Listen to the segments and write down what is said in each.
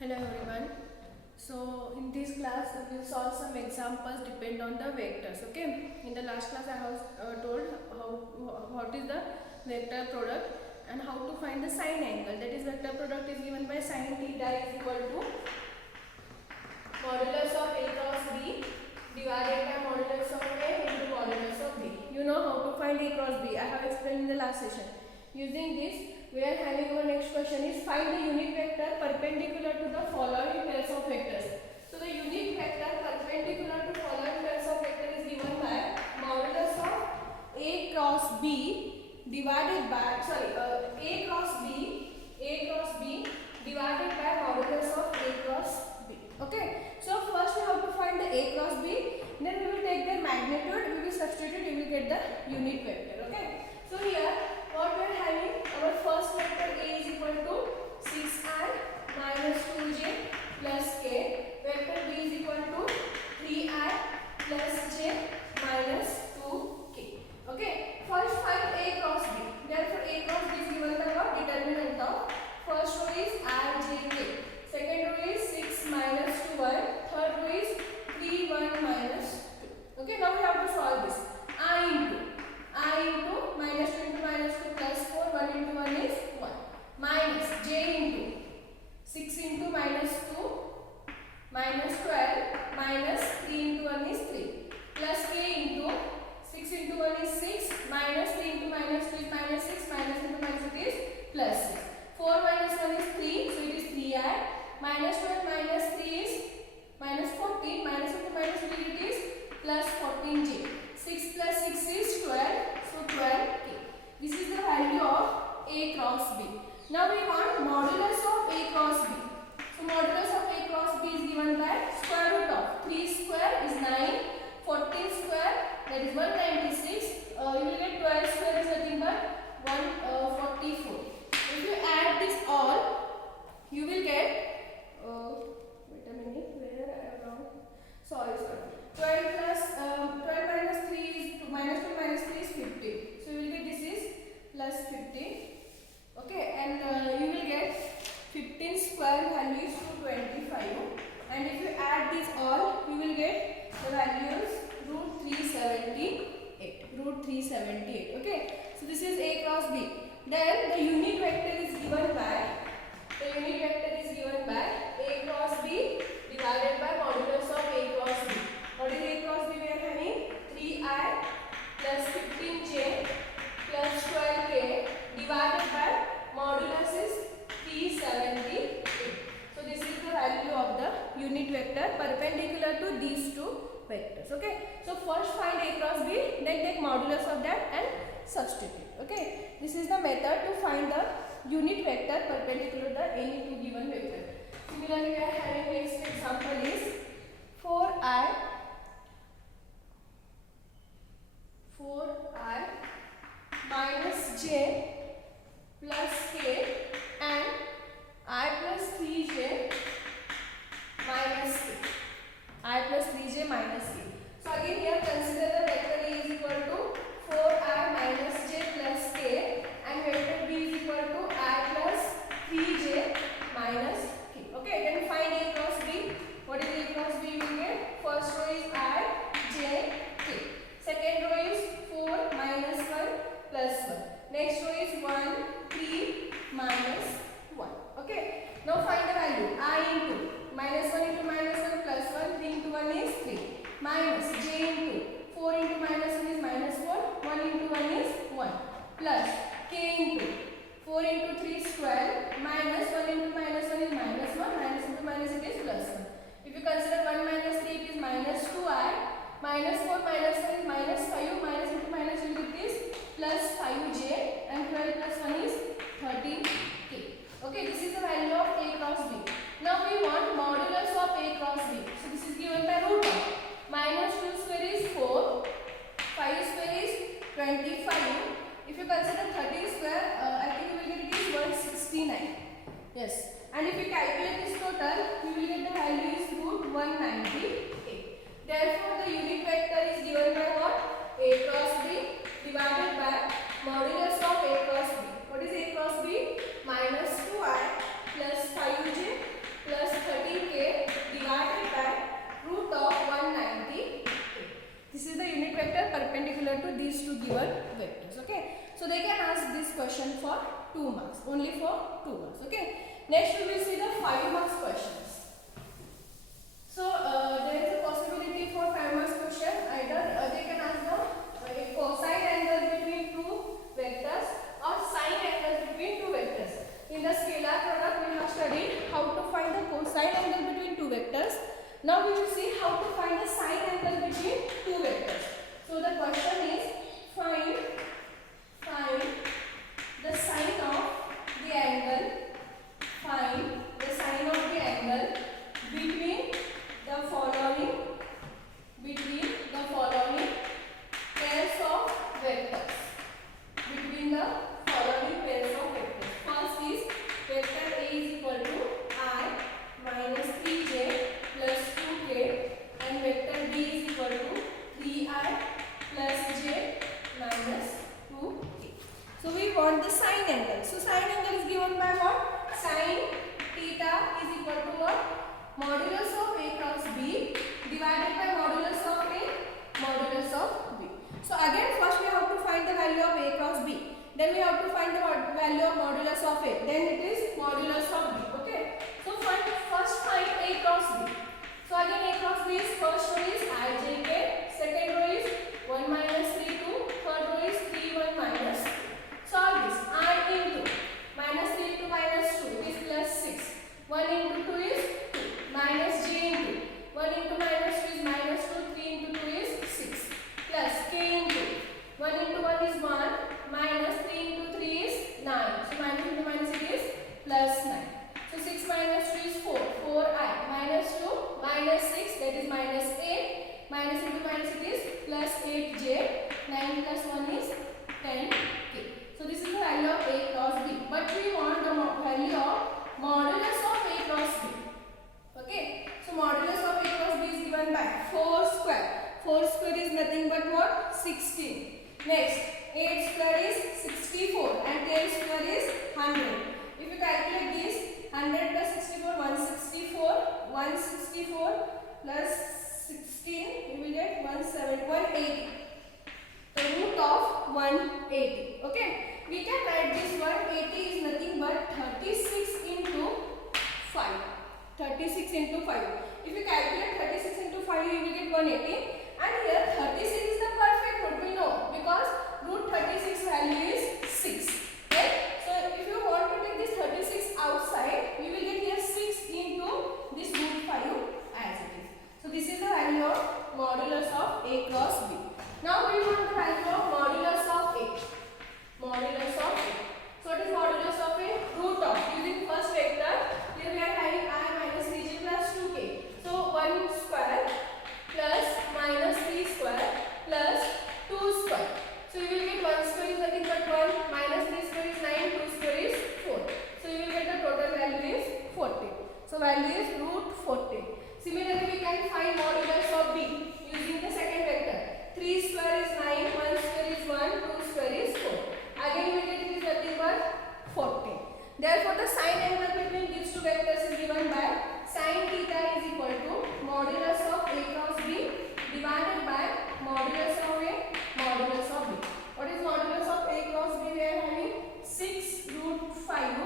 Hello everyone. So in this class we will solve some examples depend on the vectors. Okay. In the last class I have told what is the vector product and how to find the sine angle. That is vector product is given by sine theta is equal to modulus of a cross b divided by modulus of a into modulus of b. You know how to find a cross b. I have explained in the last session. Using this, we are having our next question is find the unit vector perpendicular to the following pairs of vectors. So the unit vector perpendicular to following pairs of vector is given by modulus of a cross b divided by a cross b divided by modulus of a cross b. Okay. So first we have to find the a cross b. Then we will take their magnitude. We will substitute. You will get the unit vector. Okay. So here what we are having, our first vector a is equal to 6i minus 2j plus k. Vector b is equal to 3i plus j minus 2k. Okay. First find a cross b. Therefore a cross b is given by what? Determinant of first row is I, j, k. Second row is 6 minus 2i. Third row is 3, 1 minus 2. Okay. Now we have to solve this. I into minus 2 into minus 2 plus 4, 1 into 1 is 1. Minus j into 6 into minus 2 minus 12 minus 3 into 1 is 3 plus k into 6 into 1 is 6 minus 3 into minus 2 is minus 6 minus into minus 2 is plus 6. 4 minus 1 is 3, so it is 3i. Minus 12 minus 3 is minus 14 minus into minus 3 it is plus 14j. 6 plus 6 is 12, so 12k. This is the value of a cross b. Now we want modulus of a cross b. So modulus of a cross b is given by square root of 3 square is 9, 14 square that is 196. You will get 12 square is nothing but 144. If you add this all, you will get wait a minute, where I am wrong. Sorry. 12 minus 3 is minus 2 minus 3 is 15. So you will get this is plus 15. Okay, and you will get 15 square value is 225. And if you add this all, you will get the values root 378. Root 378. Okay, so this is a cross b. Then the unit vector is given by a cross b divided by modulus of a cross b. What is a cross b we are having? 3i plus 15j plus 12k divided by modulus is 378. So this is the value of the unit vector perpendicular to these two vectors. Okay. So first find a cross b, then take modulus of that and substitute. Okay. This is the method to find the unit vector perpendicular to any two given vector. Similarly, we are having next example is 4i minus j plus k and I plus 3j minus k. I plus 3j minus k. So again here consider the vector A is equal to 4i minus j plus k and vector B is equal to I plus 3j minus k. Okay, then find A cross B. What is A cross B? You will get first row is I, j, k. Second row is 4 minus 1 plus 1. Next row is 1, 3 minus 1. Okay. Now find the value. I into minus 1 into minus 1 plus 1. 3 into 1 is 3. Minus j into 4 into minus 1 is minus 4. 1 into 1 is 1. Plus k into 4 into 3 is 12. Minus 1 into minus 1 is minus 1. Minus into minus it is plus 1. If you consider 1 minus 3 it is minus 2i. Minus 4 minus 1 is minus 5. Minus into minus you get this plus 5j and 12 plus 1 is 13k. Okay, this is the value of a cross b. Now we want modulus of a cross b. So this is given by root of minus 2 square is 4, 5 square is 25. If you consider 13 square, I think you will get it is 169. Yes. And if you calculate this total, you will get the value is root 198. Therefore, the unit vector is given by what? A cross b divided by modulus of a cross b. What is a cross b? Minus 2i plus 5j plus for 2 marks. Okay. Next we will see the 5 marks questions. So there is a possibility for 5 marks question. Either they can ask the cosine angle between two vectors or sine angle between two vectors. In the scalar product we have studied how to find the cosine angle between two vectors. Now we will see how to find the sine angle between two vectors. So the question is find the sine of the angle. Find the sine of the angle between the following pairs of vectors. Between the following pairs of vectors. First is vector A is equal to I minus 3j plus 2k and vector B is equal to 3I plus j minus 2k. So we want the sine angle. So sine angle is given by what? Sine theta is equal to what? Modulus of A cross B divided by modulus of A, modulus of B. So again first we have to find the value of A cross B. Then we have to find the value of modulus of A. Then it is modulus of B. Okay. So first find A cross B. So again A cross B is first row is ijk, second row is 1 minus 3 2, third row is 3 1 minus 2. Solve this. I into minus 3 into minus 2 is plus 6. 1 into 2 is 2. Minus j into 1 into minus 2 is minus 2. 3 into 2 is 6. Plus k into 1 into 1 is 1. Minus 3 into 3 is 9. So minus into minus it is plus 9. So 6 minus 2 is 4. 4i minus 2 minus 6 that is minus 8. Minus into minus it is plus 8j. 9 plus 1 is 10k. So this is the value of A cross B. But we want the value of modulus of A cross B. Okay. So modulus of A cross B is given by 4 square. 4 square is nothing but what? 16. Next 8 square is 64 and 10 square is 100. If you calculate this 100 plus 64 164. 164 plus 16 you will get 180. The root of 180. Okay. We can write this 180 is nothing but 36 into 5. 36 into 5. If you calculate 36 into 5 you will get 180. And here 36 is the perfect root we know because root 36 value is 6. Right? So if you want to take this 36 outside you will get here 6 into this root 5 as it is. So this is the value of modulus of A cross B. Now we want the value of modulus of A. Modulus of A. So what is modulus of A? Root of. Using first vector, here we are having I minus 3j plus 2k. So 1 square plus minus 3 square plus 2 square. So you will get 1 square is nothing but 1, minus 3 square is 9, 2 square is 4. So you will get the total value is 40. So value is root 40. Similarly we can find modulus of B using the second vector. 3 square is 9, 1 square is 1, 2 square is 4. Again we get it is nothing but 40. Therefore the sine angle between these two vectors is given by sine theta is equal to modulus of A cross B divided by modulus of A, modulus of B. What is modulus of A cross B? We are having 6 root 5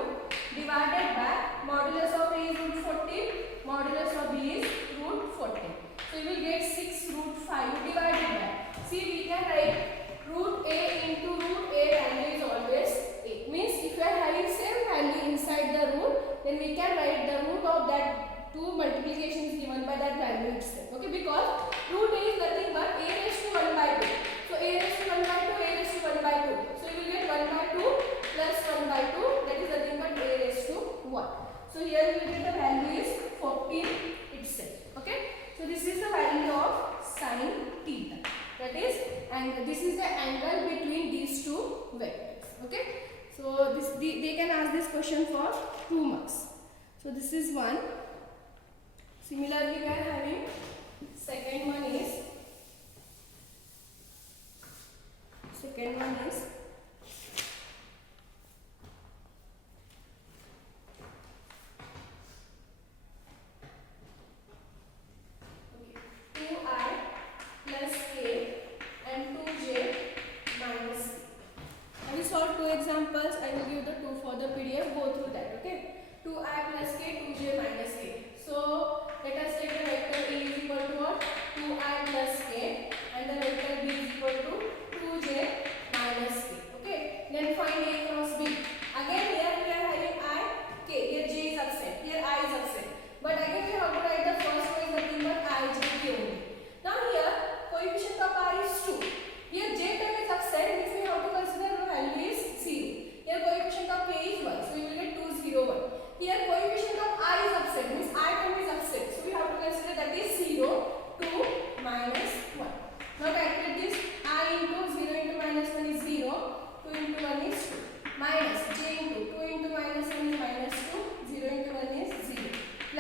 divided by modulus of A is root 40, modulus of B is root 40. So you will get 6 root 5 divided by. See we can write root A into root A value is always A. Means if you are having same value inside the root, then we can write the root of that 2 multiplications given by that value itself. Okay, because root A is nothing but A raised to 1 by 2. So A raised to 1 by 2, A raised to 1 by 2. So you will get 1 by 2 plus 1 by 2, that is nothing but A raised to 1. So here you will get the value is 14 itself. Okay, so this is the value of sine theta. That is, and this is the angle between these two vectors. Okay, so this they can ask this question for 2 marks. So this is one. Similarly, we are having second one is examples. I will give the two for the PDF. Go through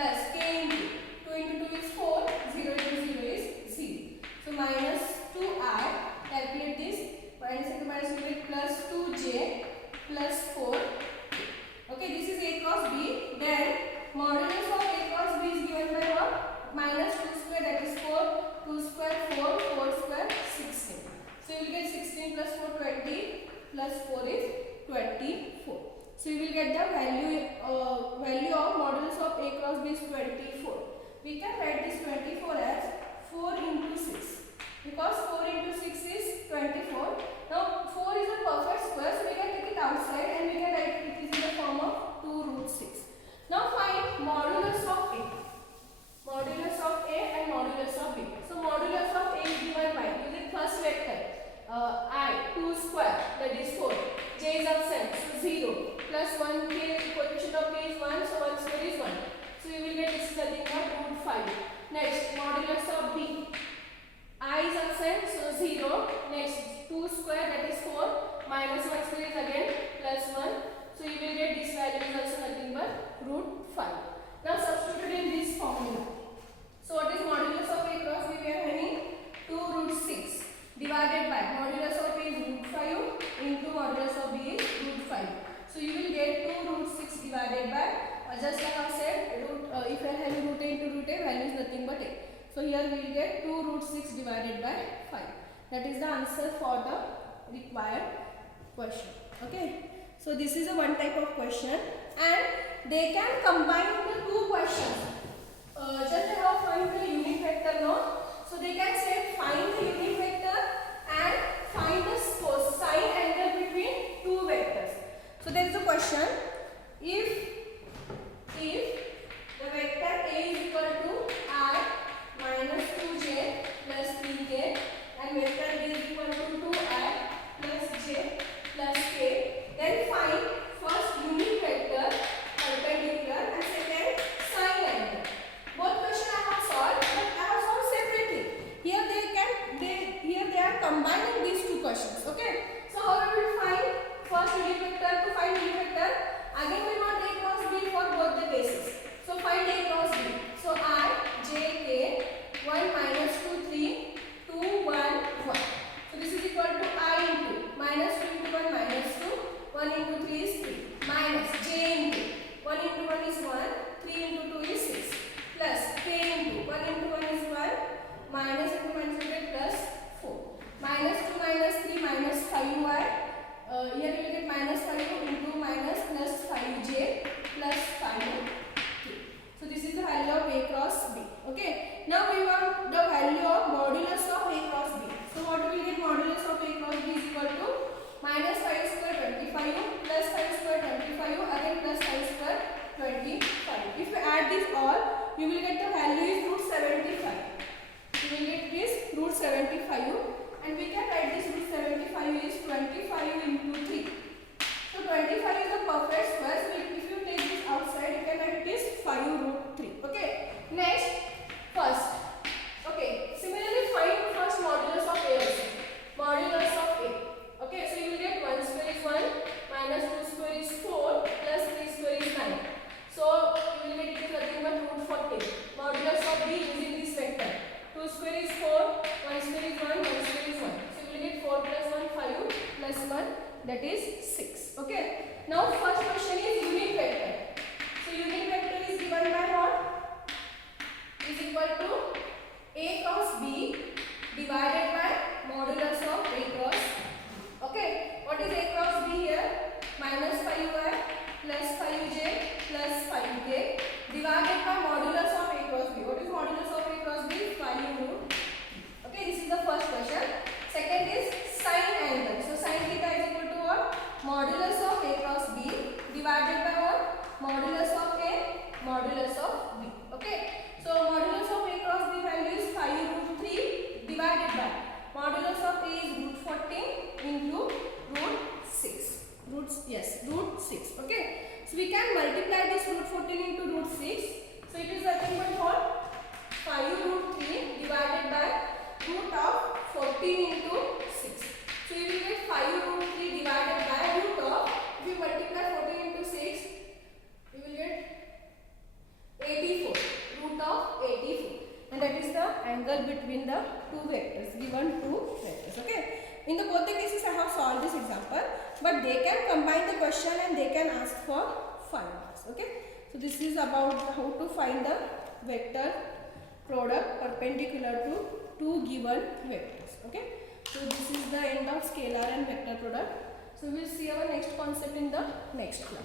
plus k into 2 into 2 is 4, 0 into 0 is 0. So minus 2I, calculate this, minus into minus you get plus 2j plus 4. Okay, this is a cross b. Then modulus of a cross b is given by what? Minus 2 square, that is 4, 2 square 4, 4 square 16. So you will get 16 plus 4 20 plus 4 is 24. So you will get the value of modulus of a cross b is 24. We can write this 24 as 4 into 6 because 4 into 6 is 24. Now 4 is a perfect square, so we can take it outside and we can write it is in the form of 2 root 6. Now find modulus of a. Modulus of a and modulus of b. So modulus of a is given by using first vector I 2 square, that is 4. J is absent, so 0 plus 1 k, coefficient of k is 1, so 1 square is 1. So you will get this is nothing but root 5. Next modulus of b. I is absent, so 0. Next 2 square, that is 4, minus 1 square is again plus 1. So you will get this value is also nothing but root 5. Now substitute in this formula. So what is modulus of a cross b? We are having 2 root 6 divided by modulus of a is root 5 into modulus of b is root 5. So you will get 2 root 6 divided by just like I said, if I have root a into root a, value is nothing but a. So here we will get 2 root 6 divided by 5. That is the answer for the required question. Okay. So this is a one type of question and they can combine the two questions. Just I have find the unit vector now. So they can say find the unit vector and find the cosine angle between two vectors. So there is a question, if the vector a is equal to I minus 2j plus 3k and vector b is equal to 2I plus j plus k, then find first unit vector perpendicular and second sine angle. Both questions I have solved, but I have solved separately. Here they are combining these two questions. Okay. So how we will find first unit vector? To find unit vector, again we want a cross b for both the cases. So find a cross b. So I, j, k, 1 minus 2, 3, 2, 1, 1. So this is equal to I into minus 2 into 1 minus 2, 1 into 3 is 3, minus j into 1 into 1 is 1, 3 into 2 is 6, plus k into 1 into 1 is 1, minus into minus is plus 4, minus 2 minus 3 minus 5y. Here we will get minus 5 into minus plus 5j plus 5k. So this is the value of a cross b. Okay. Now we want the value of modulus of a cross b. So what we will get? Modulus of a cross b is equal to minus 5 square 25 plus 5 square 25 again plus 5 square 25. If you add this all, you will get the value is root 75. You will get this root 75 and we can write this root 75 is 25 into 3. So 25 is a perfect square. So if you take this outside, you can write this 5 root 3. Okay. Next, first. Okay. Similarly, find first modulus of a also. Modulus of a. Okay. So you will get 1 square is 1 minus 2 square is 4 plus 3 square is 9. So you will get it is nothing but root 40. Modulus of b using this vector. 2 square is 4, 1 square is 1, 1 square is 1. So you will get 4 plus 1, 5 plus 1, that is 6. Okay. Now first question is unit vector. So unit vector is given by what? Is equal to a cross b divided by modulus of a cross. Okay. What is a cross b here? Minus 5y plus 5j plus 5k divided by modulus of a cross b. What is modulus of a cross b? 5 root. Okay, this is the first question. Second is sine angle. So sine theta is equal to what? Modulus of a cross b divided by what? Modulus of a, modulus of b. Okay. So modulus of a cross b value is 5 root 3 divided by modulus of a is root 14 into root 6. Root 6. Okay. So we can multiply this root 14 into root 6. So it is nothing but what? 5 root 3 divided by root of 14 into 6. So you will get 5 root 3 divided by root of, if you multiply 14 into 6, you will get 84. the angle between the two vectors, given two vectors. Okay. In the both the cases I have solved this example, but they can combine the question and they can ask for 5 marks. Okay. So this is about how to find the vector product perpendicular to two given vectors. Okay. So this is the end of scalar and vector product. So we will see our next concept in the next class.